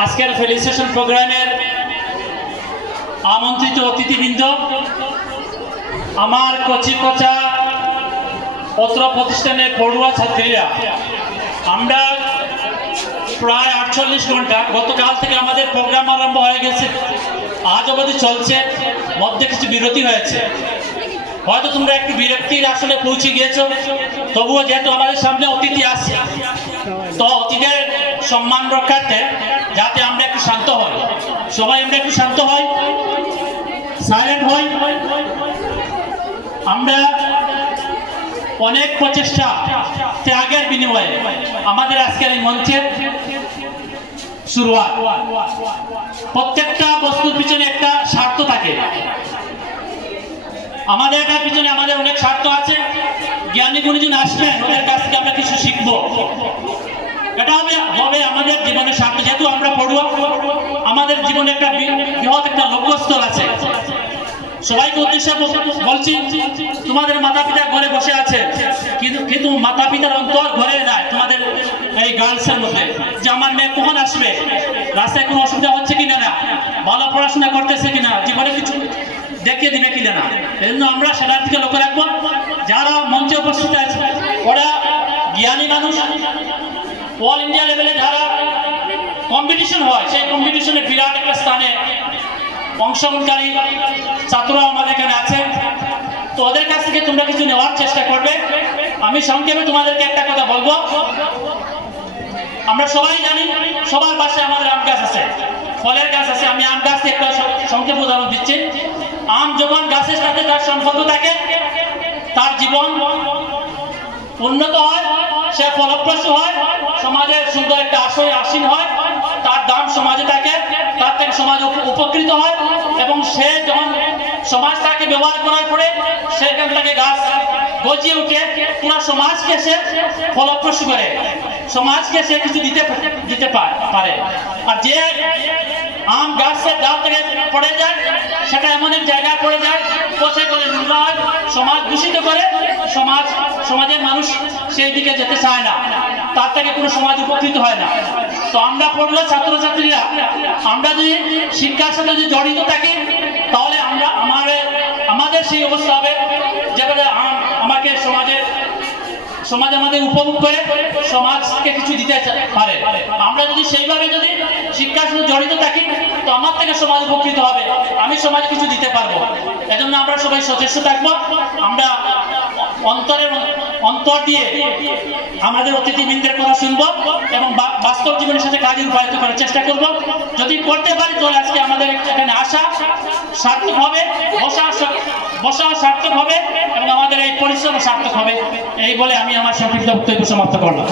আজকের ফেলিসিটেশন প্রোগ্রামের আমন্ত্রিত অতিথিবৃন্দ, আমার কচিকচা পত্র প্রতিষ্ঠানের পড়ুয়া ছাত্রীরা, আমরা প্রায় 48 ঘন্টা গতকাল থেকে আমাদের প্রোগ্রাম আরম্ভ হয়ে গেছে, আজ অবধি চলছে, মধ্যে কিছু বিরতি হয়েছে। হয়তো তোমরা একটু বিরক্তির আসলে পৌঁছে গিয়েছো, তবুও যেহেতু আমাদের সামনে অতিথি আসছে, তো অতিথিদের সম্মান রক্ষার্থে যাতে আমরা একটু শান্ত হই, সবাই আমরা একটু শান্ত হই, সাইলেন্ট হই। আমরা অনেক প্রচেষ্টা ত্যাগের বিনিময়ে আমাদের আজকের এই মঞ্চের শুরুয়াত। প্রত্যেকটা বস্তুর পিছনে একটা স্বার্থ থাকে, আমাদের এটার পিছনে আমাদের অনেক স্বার্থ আছে। জ্ঞানী গুণীজন আসবেন, ওদের কাছ থেকে আমরা কিছু শিখবো, এটা হবে আমাদের জীবনের স্বার্থ। যেহেতু আমরা পড়ুয়া, আমাদের জীবনে একটা বৃহৎ একটা লক্ষ্যস্থল আছে। সবাইকে উদ্দেশ্যে বলছি, তোমাদের মাতা পিতা ঘরে বসে আছে, কিন্তু মাতা পিতার অন্তর ঘরে নাই তোমাদের এই গার্লসের মধ্যে, যে আমার মেয়ে কখন আসবে, রাস্তায় কোনো অসুবিধা হচ্ছে কিনা, না ভালো পড়াশোনা করতেছে কিনা, জীবনে কিছু দেখিয়ে দিবে কিনা না। এই জন্য আমরা সেটার দিকে লক্ষ্য রাখবো। যারা মঞ্চে উপস্থিত আছে ওরা জ্ঞানী মানুষ, অল ইন্ডিয়া লেভেলে যারা কম্পিটিশন হয়, সেই কম্পিটিশনে বিরাট একটা স্থানে অংশগ্রহণকারী ছাত্ররা আমাদের এখানে আছে। তো ওদের কাছ থেকে তোমরা কিছু নেওয়ার চেষ্টা করবে। আমি সংক্ষেপে তোমাদেরকে একটা কথা বলবো। আমরা সবাই জানি সবার বাসায় আমাদের আম গাছ আছে, ফলের গাছ আছে। আমি আম গাছ একটা সংক্ষেপ উদাহরণ দিচ্ছি। আম যখন গাছের সাথে তার সম্পর্ক থাকে, তার জীবন উন্নত হয়, সে ফলপ্রসূ হয়, সমাজে সুন্দর একটা আসীন হয়, তার দাম সমাজে থাকে, তার থেকে সমাজ উপকৃত হয়, এবং সে যখন সমাজ তাকে ব্যবহার করার পরে সেখান থেকে গাছ গজিয়ে উঠে পুরো সমাজকে সে ফলপ্রসূ করে, সমাজকে সে কিছু দিতে পারে। আর যে আম গাছের ডাল থেকে পড়ে যায়, সেটা এমন এক জায়গায় পড়ে যায়, পচে করে নোংরা হয়, সমাজ দূষিত করে, সমাজের মানুষ সেই দিকে যেতে চায় না, তার থেকে কোনো সমাজ উপকৃত হয় না। তো আমরা পড়লো ছাত্রছাত্রীরা, আমরা যদি শিক্ষার সাথে যদি জড়িত থাকি, তাহলে আমাদের সেই অবস্থা হবে যেটা আমাকে সমাজ আমাদের উপভোগ করে সমাজকে কিছু দিতে পারে। আমরা যদি সেইভাবে যদি শিক্ষার সাথে জড়িত থাকি, তো আমার থেকে সমাজ উপকৃত হবে, আমি সমাজে কিছু দিতে পারবো। এজন্য আমরা সবাই সচেষ্ট থাকবো। আমরা অন্তর দিয়ে আমাদের অতিথিবৃন্দের কথা শুনবো এবং বাস্তব জীবনের সাথে কাজে রূপায়িত করার চেষ্টা করব। যদি করতে পারি তাহলে আজকে আমাদের এখানে আসা সার্থক হবে, বসা সার্থক হবে, এবং আমাদের এই পরিশ্রম সার্থক হবে। এই বলে আমি আমার সংক্ষিপ্ত বক্তব্য সমাপ্ত করলাম।